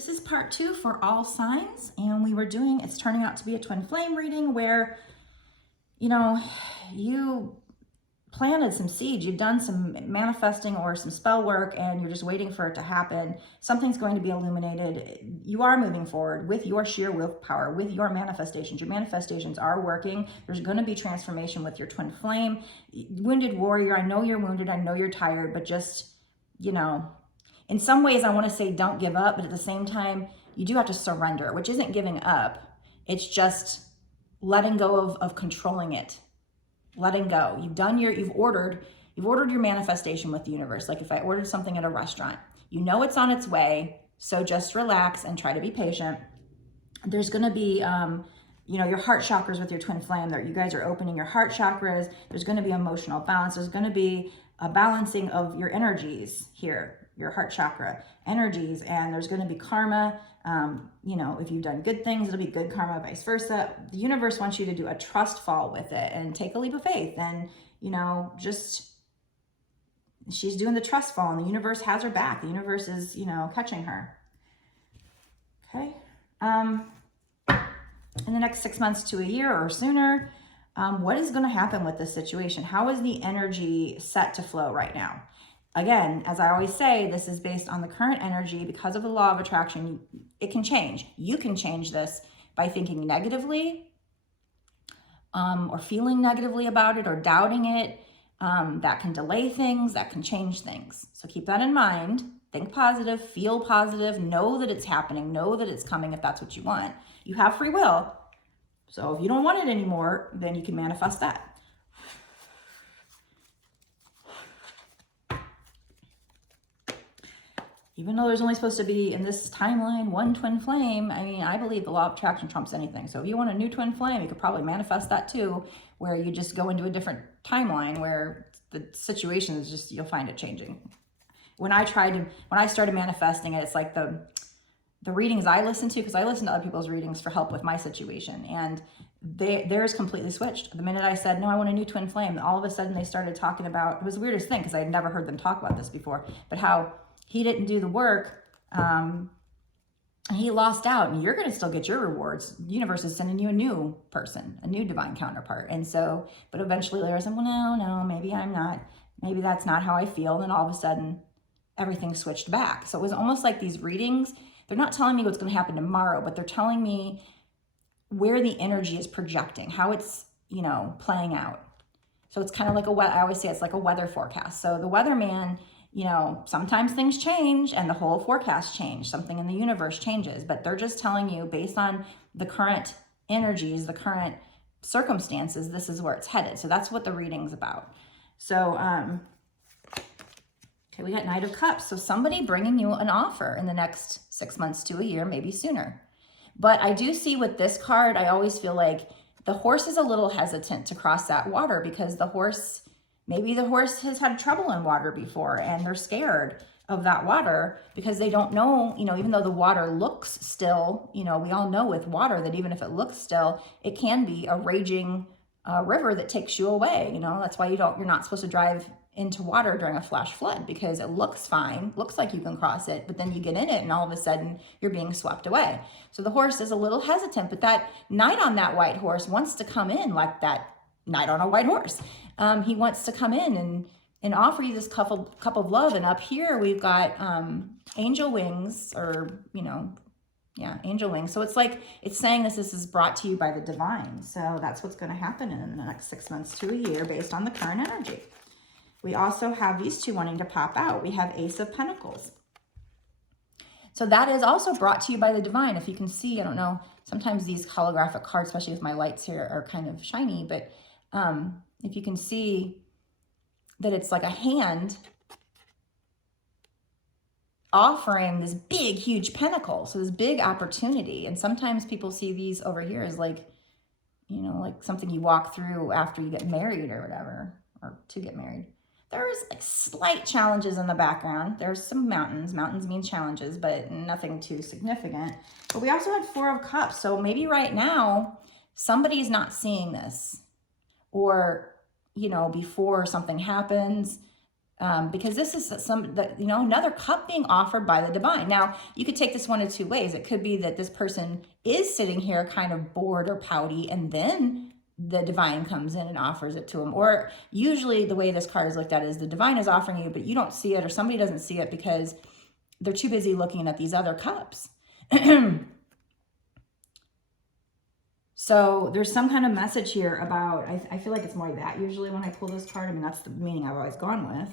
This is part 2 for all signs, and it's turning out to be a twin flame reading where, you planted some seeds, you've done some manifesting or some spell work, and you're just waiting for it to happen. Something's going to be illuminated. You are moving forward with your sheer willpower, with your manifestations. Your manifestations are working. There's going to be transformation with your twin flame. Wounded warrior, I know you're wounded, I know you're tired, but just, in some ways I want to say don't give up, but at the same time, you do have to surrender, which isn't giving up. It's just letting go of controlling it. Letting go. You've ordered your manifestation with the universe. Like if I ordered something at a restaurant, it's on its way. So just relax and try to be patient. There's going to be, your heart chakras with your twin flame there. You guys are opening your heart chakras. There's going to be emotional balance. There's going to be a balancing of your energies here, your heart chakra energies. And there's going to be karma. If you've done good things, it'll be good karma, vice versa. The universe wants you to do a trust fall with it and take a leap of faith. And, she's doing the trust fall and the universe has her back. The universe is, catching her. Okay. In the next 6 months to a year or sooner, what is going to happen with this situation? How is the energy set to flow right now? Again, as I always say, this is based on the current energy. Because of the law of attraction, it can change. You can change this by thinking negatively or feeling negatively about it or doubting it. That can delay things, that can change things. So keep that in mind. Think positive, feel positive, know that it's happening, know that it's coming if that's what you want. You have free will. So if you don't want it anymore, then you can manifest that. Even though there's only supposed to be, in this timeline, one twin flame, I believe the law of attraction trumps anything. So if you want a new twin flame, you could probably manifest that too, where you just go into a different timeline where the situation is just, you'll find it changing. When I started manifesting it, it's like the readings I listen to, because I listen to other people's readings for help with my situation, and theirs completely switched. The minute I said, no, I want a new twin flame, all of a sudden they started talking about, it was the weirdest thing because I had never heard them talk about this before, but how he didn't do the work, and he lost out, and you're going to still get your rewards. The universe is sending you a new person, a new divine counterpart. And so, but eventually later I said, well, no, maybe I'm not, maybe that's not how I feel. And then all of a sudden everything switched back. So it was almost like these readings, they're not telling me what's going to happen tomorrow, but they're telling me where the energy is projecting, how it's, playing out. So it's kind of like I always say it's like a weather forecast. So the weatherman, sometimes things change and the whole forecast change. Something in the universe changes, but they're just telling you based on the current energies, the current circumstances, this is where it's headed. So that's what the reading's about. So, okay, we got Knight of Cups. So somebody bringing you an offer in the next 6 months to a year, maybe sooner. But I do see with this card, I always feel like the horse is a little hesitant to cross that water because maybe the horse has had trouble in water before and they're scared of that water because they don't know, even though the water looks still, we all know with water that even if it looks still, it can be a raging river that takes you away. That's why you're not supposed to drive into water during a flash flood because it looks fine, looks like you can cross it, but then you get in it and all of a sudden you're being swept away. So the horse is a little hesitant, but that knight on that white horse wants to come in like that knight on a white horse. He wants to come in and offer you this cup of love. And up here we've got angel wings, or angel wings. So it's saying this is brought to you by the divine. So that's what's going to happen in the next 6 months to a year based on the current energy. We also have these two wanting to pop out. We have Ace of Pentacles. So that is also brought to you by the divine. If you can see, I don't know, sometimes these holographic cards, especially with my lights here, are kind of shiny, but if you can see that it's like a hand offering this big, huge pentacle. So this big opportunity. And sometimes people see these over here as like something you walk through after you get married or whatever, or to get married. There's like slight challenges in the background. There's some mountains. Mountains mean challenges, but nothing too significant. But we also had Four of Cups. So maybe right now somebody's not seeing this, or, before something happens, because this is another cup being offered by the divine. Now, you could take this one of two ways. It could be that this person is sitting here kind of bored or pouty, and then the divine comes in and offers it to them. Or usually the way this card is looked at is the divine is offering you, but you don't see it, or somebody doesn't see it because they're too busy looking at these other cups. So there's some kind of message here about, I feel like it's more that usually when I pull this card. I mean, that's the meaning I've always gone with.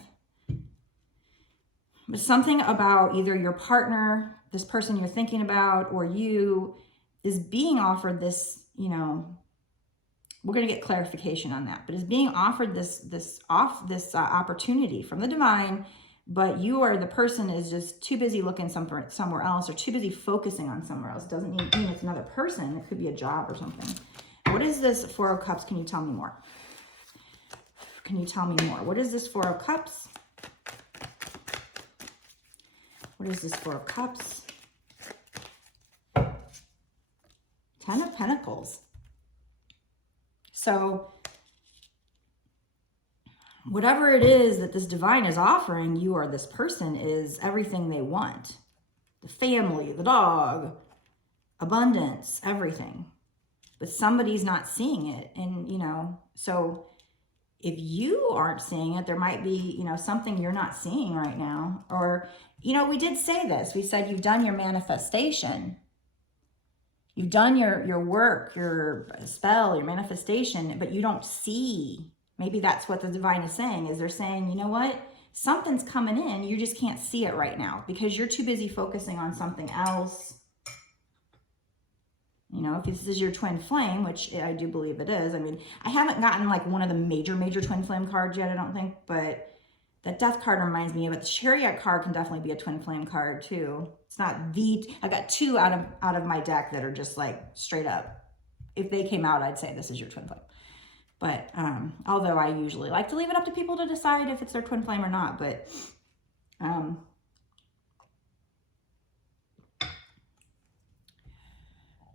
But something about either your partner, this person you're thinking about, or you is being offered this, you know, we're going to get clarification on that, but is being offered this opportunity from the divine, but you or the person is just too busy looking somewhere else, or too busy focusing on somewhere else. It doesn't mean it's another person. It could be a job or something. What is this Four of Cups? Can you tell me more? Can you tell me more? What is this Four of Cups? What is this Four of Cups? 10 of Pentacles. So whatever it is that this divine is offering you or this person is everything they want. The family, the dog, abundance, everything. But somebody's not seeing it. And, you know, so if you aren't seeing it, there might be, you know, something you're not seeing right now. Or, you know, we did say this. We said you've done your manifestation. You've done your work, your spell, your manifestation, but you don't see. Maybe that's what the divine is saying, is they're saying, you know what? Something's coming in. You just can't see it right now because you're too busy focusing on something else. You know, if this is your twin flame, which I do believe it is. I mean, I haven't gotten like one of the major twin flame cards yet, I don't think, but that death card reminds me of it. The chariot card can definitely be a twin flame card too. It's not I got two out of my deck that are just like straight up. If they came out, I'd say this is your twin flame. But although I usually like to leave it up to people to decide if it's their twin flame or not. But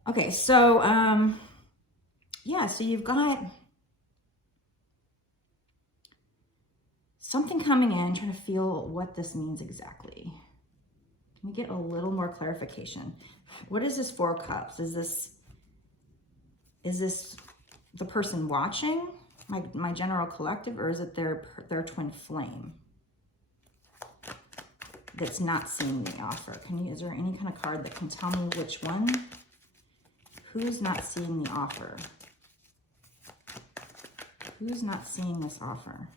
okay, so yeah, so you've got something coming in, trying to feel what this means exactly. Can we get a little more clarification? What is this Four of Cups? Is this the person watching, my general collective, or is it their twin flame that's not seeing the offer? Is there any kind of card that can tell me which one? Who's not seeing the offer? Who's not seeing this offer?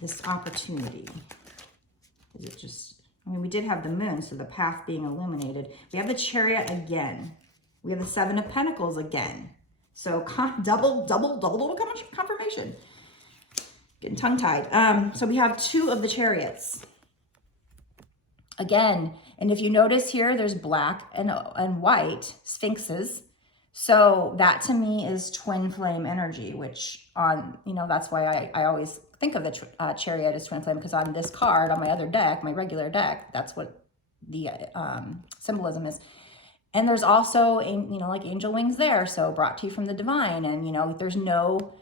This opportunity? Is it just, I mean, we did have the moon, so the path being illuminated. We have the chariot again. We have the Seven of Pentacles again. So double confirmation. Getting tongue-tied. So we have two of the chariots. Again, and if you notice here, there's black and white sphinxes. So that to me is twin flame energy, which that's why I always think of the chariot as twin flame, because on this card, on my other deck, my regular deck, that's what the symbolism is. And there's also, like angel wings there. So brought to you from the divine. And, there's no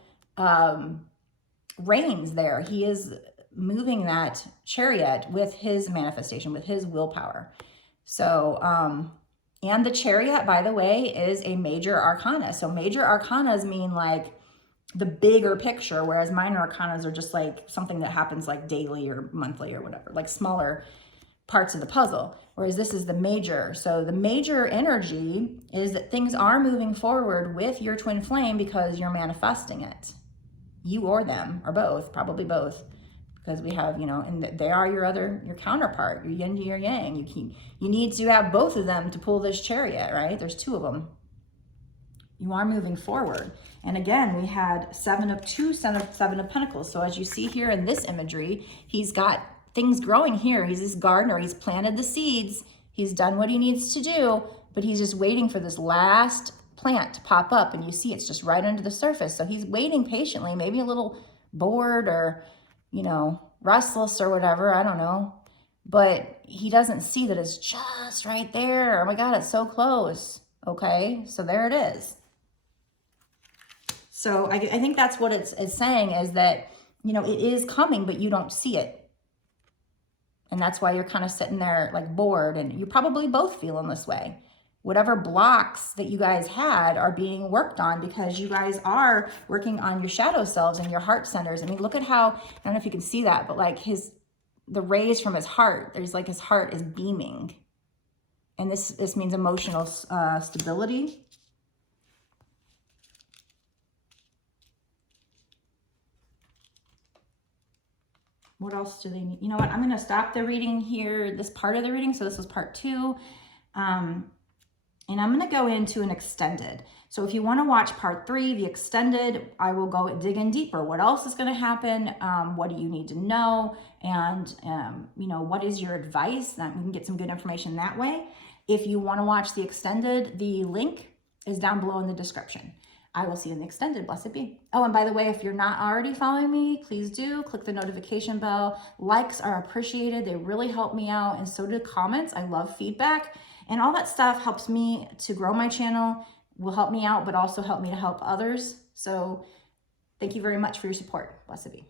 reins there. He is moving that chariot with his manifestation, with his willpower. So, and the chariot, by the way, is a major arcana. So major arcanas mean like the bigger picture, whereas minor arcanas are just like something that happens like daily or monthly or whatever, like smaller parts of the puzzle, whereas this is the major. So the major energy is that things are moving forward with your twin flame because you're manifesting it. You or them, or both, probably both, because we have, and they are your counterpart, your yin to your yang. You need to have both of them to pull this chariot, right? There's two of them. You are moving forward. And again, we had Seven of Pentacles. So as you see here in this imagery, he's got things growing here. He's this gardener. He's planted the seeds. He's done what he needs to do, but he's just waiting for this last plant to pop up. And you see it's just right under the surface. So he's waiting patiently, maybe a little bored or, restless or whatever. I don't know. But he doesn't see that it's just right there. Oh my God, it's so close. Okay, so there it is. So I think that's what it's saying, is that you know, it is coming, but you don't see it. And that's why you're kind of sitting there like bored, and you're probably both feeling this way. Whatever blocks that you guys had are being worked on because you guys are working on your shadow selves and your heart centers. I mean, look at how, I don't know if you can see that, but like the rays from his heart, there's like his heart is beaming. And this means emotional stability. What else do they need? You know what? I'm going to stop the reading here, this part of the reading. So this was part 2. And I'm going to go into an extended. So if you want to watch part 3, the extended, I will go dig in deeper. What else is going to happen? What do you need to know? And, you know, what is your advice? That we can get some good information that way. If you want to watch the extended, the link is down below in the description. I will see you in the extended. Blessed be. Oh, and by the way, if you're not already following me, please do click the notification bell. Likes are appreciated. They really help me out. And so do comments. I love feedback. And all that stuff helps me to grow my channel, will help me out, but also help me to help others. So thank you very much for your support. Blessed be.